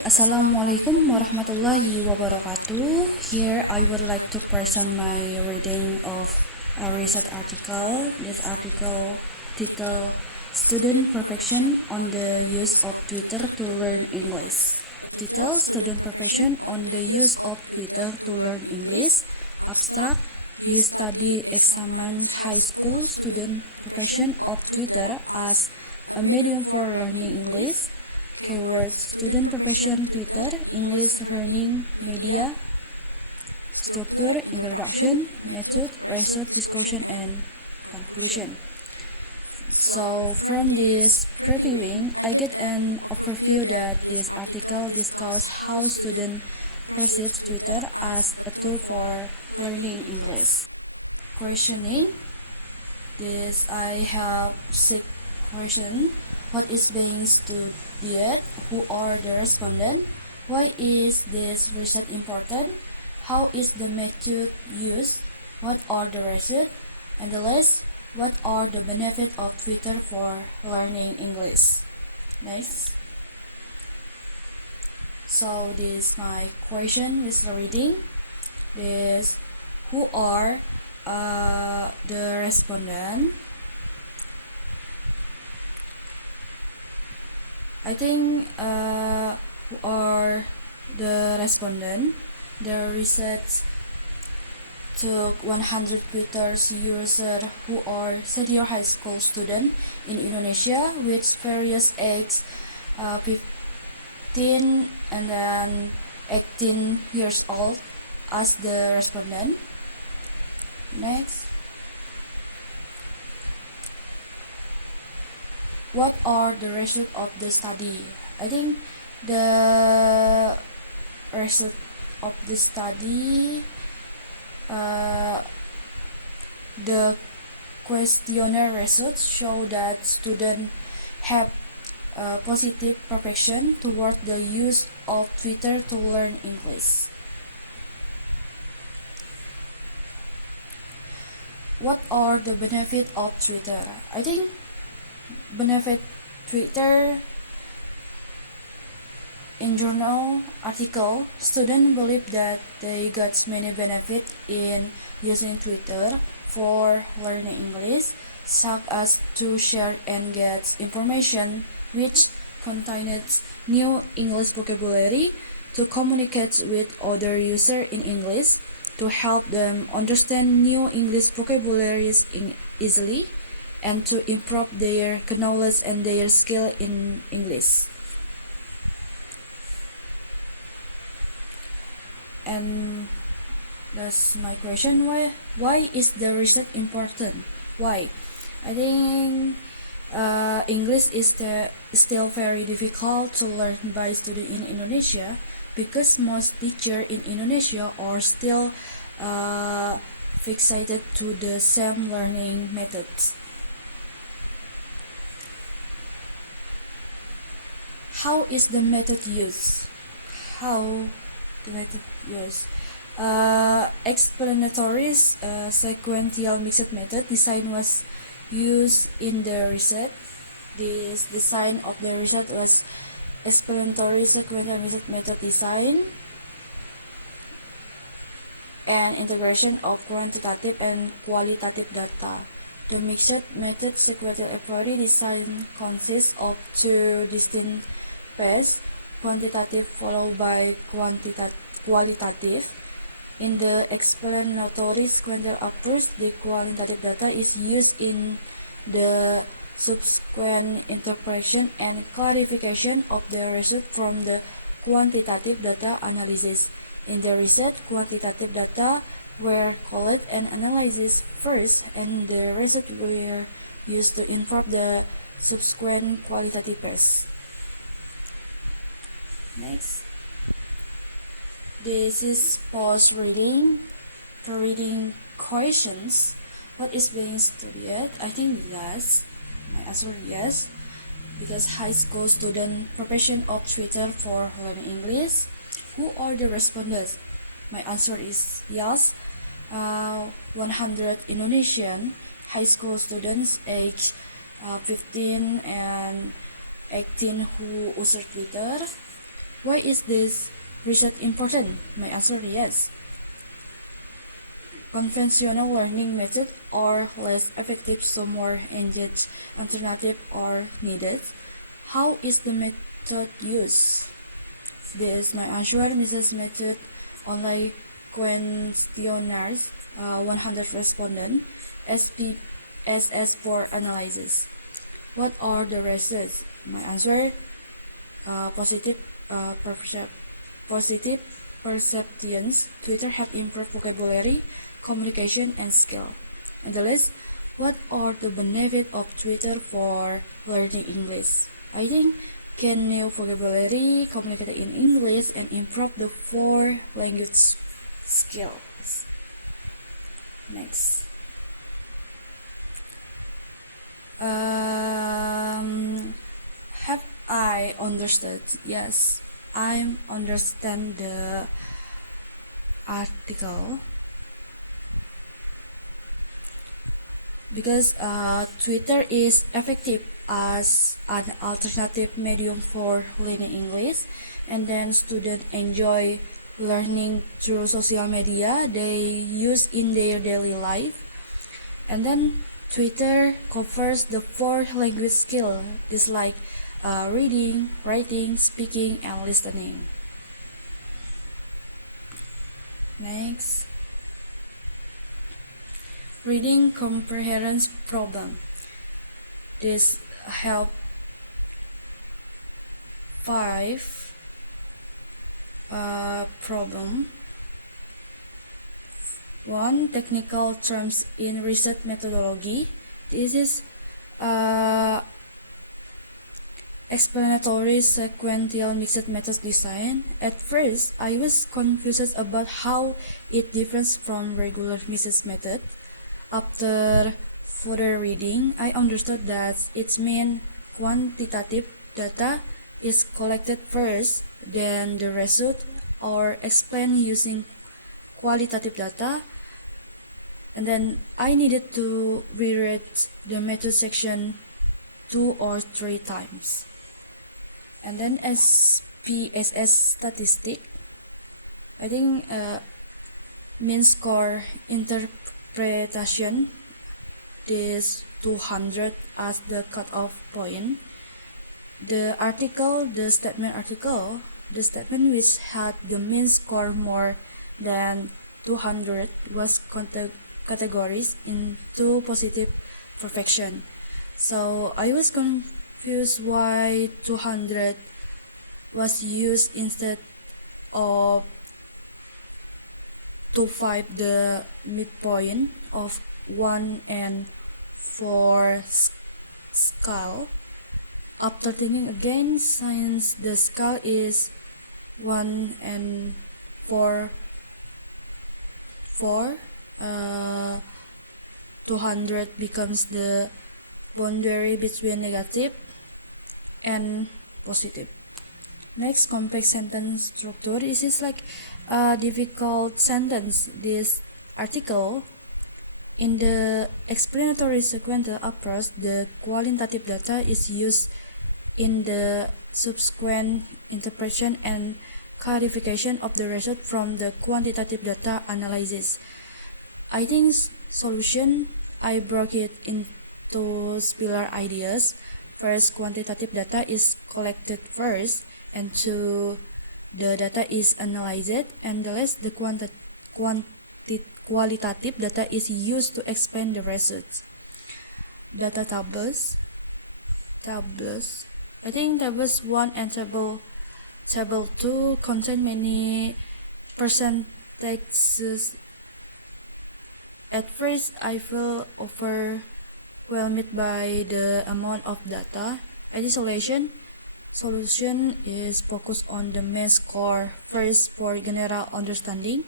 Assalamualaikum warahmatullahi wabarakatuh. Here I would like to present my reading of a recent article. This article titled Student Perfection on the Use of Twitter to Learn English. Title Student Perfection on the Use of Twitter to Learn English. Abstract. You study examines high school student perfection of Twitter as a medium for learning English. Keywords: student profession, Twitter, English learning, media, structure, introduction, method, result, discussion, and conclusion. So from this previewing, I get an overview that this article discusses how students perceive Twitter as a tool for learning English. Questioning this, I have 6 questions. What is being studied? Who are the respondents? Why is this research important? How is the method used? What are the results? And the last, what are the benefits of Twitter for learning English? Next. So this my question is reading. This, who are the respondent? I think who are the respondent? The research took 100 Twitter users who are senior high school students in Indonesia with various ages, 15 and then 18 years old as the respondent. Next. What are the results of the study? I think the result of the study, the questionnaire results show that students have positive perfection toward the use of Twitter to learn English. What are the benefits of Twitter? I think benefit Twitter in journal article, students believe that they got many benefits in using Twitter for learning English, such as to share and get information which contains new English vocabulary, to communicate with other users in English, to help them understand new English vocabularies easily, and to improve their knowledge and their skill in English. And that's my question. Why is the research important? Why? I think English is still very difficult to learn by students in Indonesia because most teachers in Indonesia are still fixated to the same learning methods. How is the method used? How the method used? Explanatory sequential mixed method design was used in the research. This design of the research was explanatory sequential mixed method design and integration of quantitative and qualitative data. The mixed method sequential approach design consists of two distinct phases, quantitative followed by qualitative. In the explanatory sequential approach, the qualitative data is used in the subsequent interpretation and clarification of the result from the quantitative data analysis. In the research, quantitative data were collected and analyzed first, and the result were used to improve the subsequent qualitative phase. Next. This is pause reading. For reading questions, what is being studied? I think yes. My answer yes, because high school student profession of Twitter for learning English. Who are the respondents? My answer is yes. 100 Indonesian high school students aged 15 and 18 who use Twitter. Why is this research important? My answer is yes. Conventional learning methods are less effective, so more engaged alternatives are needed. How is the method used? This my answer. Mrs. method online questionnaires, 100 respondents, SPSS for analysis. What are the results? My answer. Positive positive perceptions. Twitter have improved vocabulary, communication, and skill. And the list, what are the benefits of Twitter for learning English? I think gain new vocabulary, communicate in English, and improve the four language skills. Next. Have I understood? Yes, I understand the article because Twitter is effective as an alternative medium for learning English, and then students enjoy learning through social media they use in their daily life. And then Twitter covers the four language skills, just like reading, writing, speaking, and listening. Next, reading comprehension problem. This have 5 problem. 1. Technical terms in research methodology. This is explanatory sequential mixed methods design. At first, I was confused about how it differs from regular mixed method. After further reading, I understood that it means quantitative data is collected first, then the result are explained using qualitative data, and then I needed to reread the method section 2 or 3 times. And then SPSS statistic, I think mean score interpretation, this 200 as the cutoff point. The statement which had the mean score more than 200 was categorized into positive perfection. So I was confused why 200 was used instead of 25, the midpoint of 1 and 4 scale. After thinking again, since the scale is 1 and 4, 200 becomes the boundary between negative and positive. Next, complex sentence structure. This is like a difficult sentence. This article, in the explanatory sequential approach, the qualitative data is used in the subsequent interpretation and clarification of the result from the quantitative data analysis. I think solution, I broke it into pillar ideas. First, quantitative data is collected first, and 2, the data is analyzed, and the last, the qualitative data is used to explain the results. Data tables. I think tables 1 and table 2 contain many percentages. At first, I felt overwhelmed by the amount of data. Isolation solution is focused on the main score first for general understanding,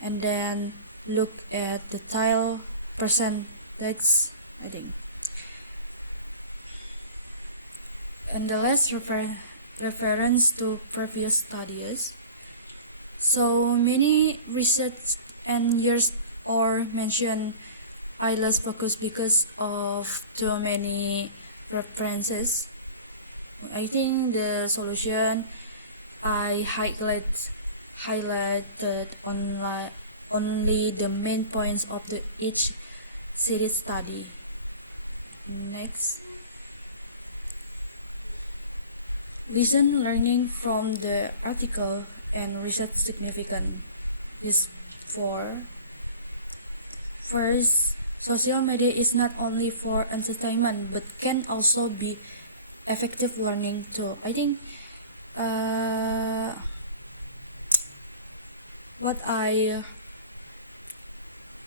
and then look at the tile percentage, I think. And the last reference to previous studies. So many research and years or mention I lost focus because of too many references. I think the solution, I highlighted only the main points of each series study. Next, listen learning from the article and research significant. This for first, social media is not only for entertainment but can also be effective learning tool. I think what I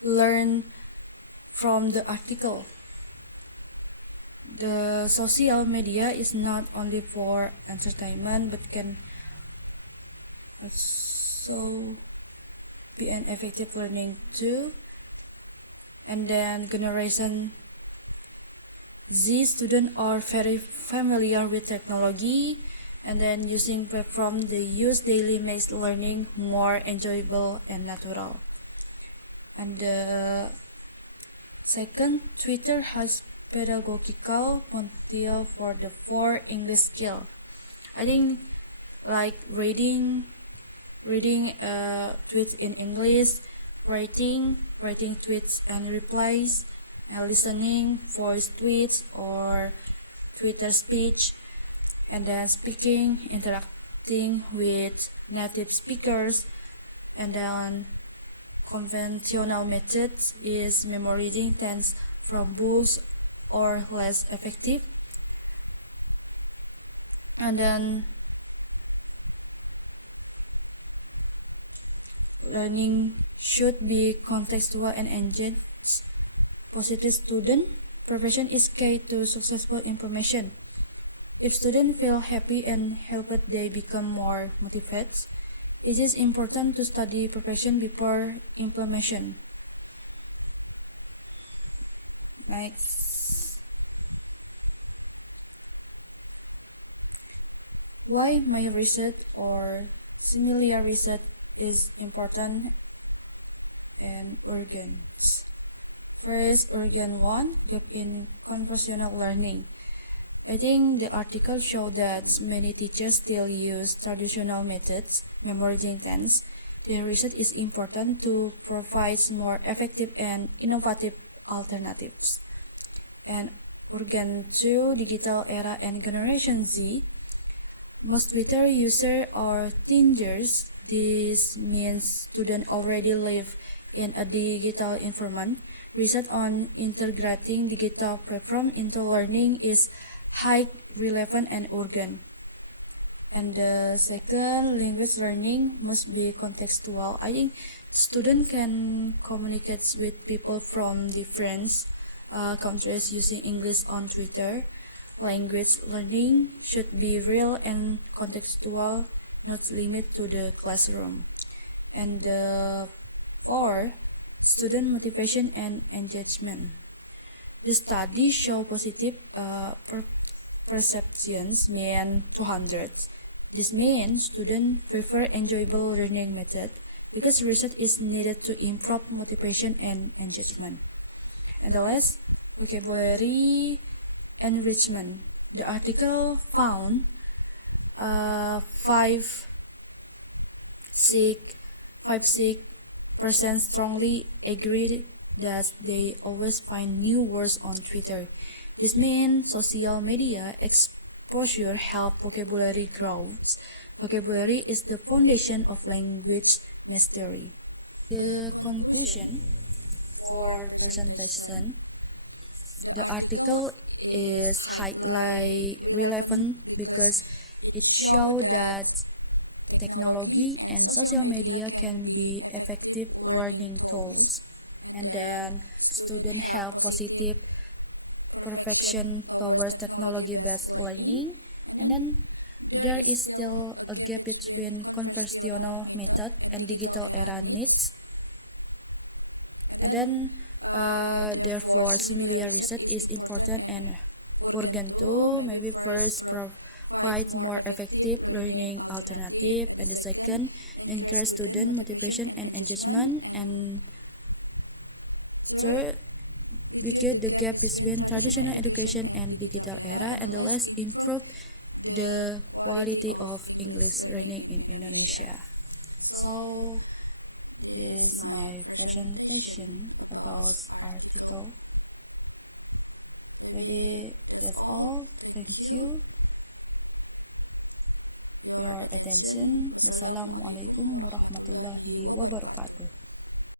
learned from the article, the social media is not only for entertainment but can also be an effective learning tool. And then generation Z students are very familiar with technology, and then using platform they use daily makes learning more enjoyable and natural. And the second, Twitter has pedagogical material for the 4 English skill. I think like reading tweets in English, writing tweets and replies, and listening voice tweets or Twitter speech, and then speaking, interacting with native speakers, and then conventional methods is memorizing text from books or less effective. And then learning should be contextual and engage positive student. Preparation is key to successful information. If students feel happy and helped, they become more motivated. It is important to study preparation before implementation. Next, why my research or similar research is important and urgent. First, urgent 1, gap in conversational learning. I think the article showed that many teachers still use traditional methods, memorizing text. The research is important to provide more effective and innovative alternatives. And urgent 2, digital era and generation Z. Most Twitter users are teenagers. This means students already live in a digital environment. Research on integrating digital platform into learning is high relevant and urgent. And the second, language learning must be contextual. I think students can communicate with people from different countries using English on Twitter. Language learning should be real and contextual, not limited to the classroom. And the fourth, student motivation and engagement. The study show positive perceptions mean 200. This means students prefer enjoyable learning method because research is needed to improve motivation and engagement. And the last, vocabulary enrichment. The article found 56% strongly agreed that they always find new words on Twitter. This means social media exposure help vocabulary growth. Vocabulary is the foundation of language mastery. The conclusion for presentation, the article is highly relevant because it shows that technology and social media can be effective learning tools, and then students have positive perfection towards technology-based learning, and then there is still a gap between conversational method and digital era needs, and then therefore similar research is important and urgent too. Maybe first provide more effective learning alternative, and the second encourage student motivation and engagement, and third bridge the gap between traditional education and digital era, and the last improve the quality of English learning in Indonesia. So this is my presentation about article. Maybe that's all. Thank you your attention. Wassalamualaikum warahmatullahi wabarakatuh.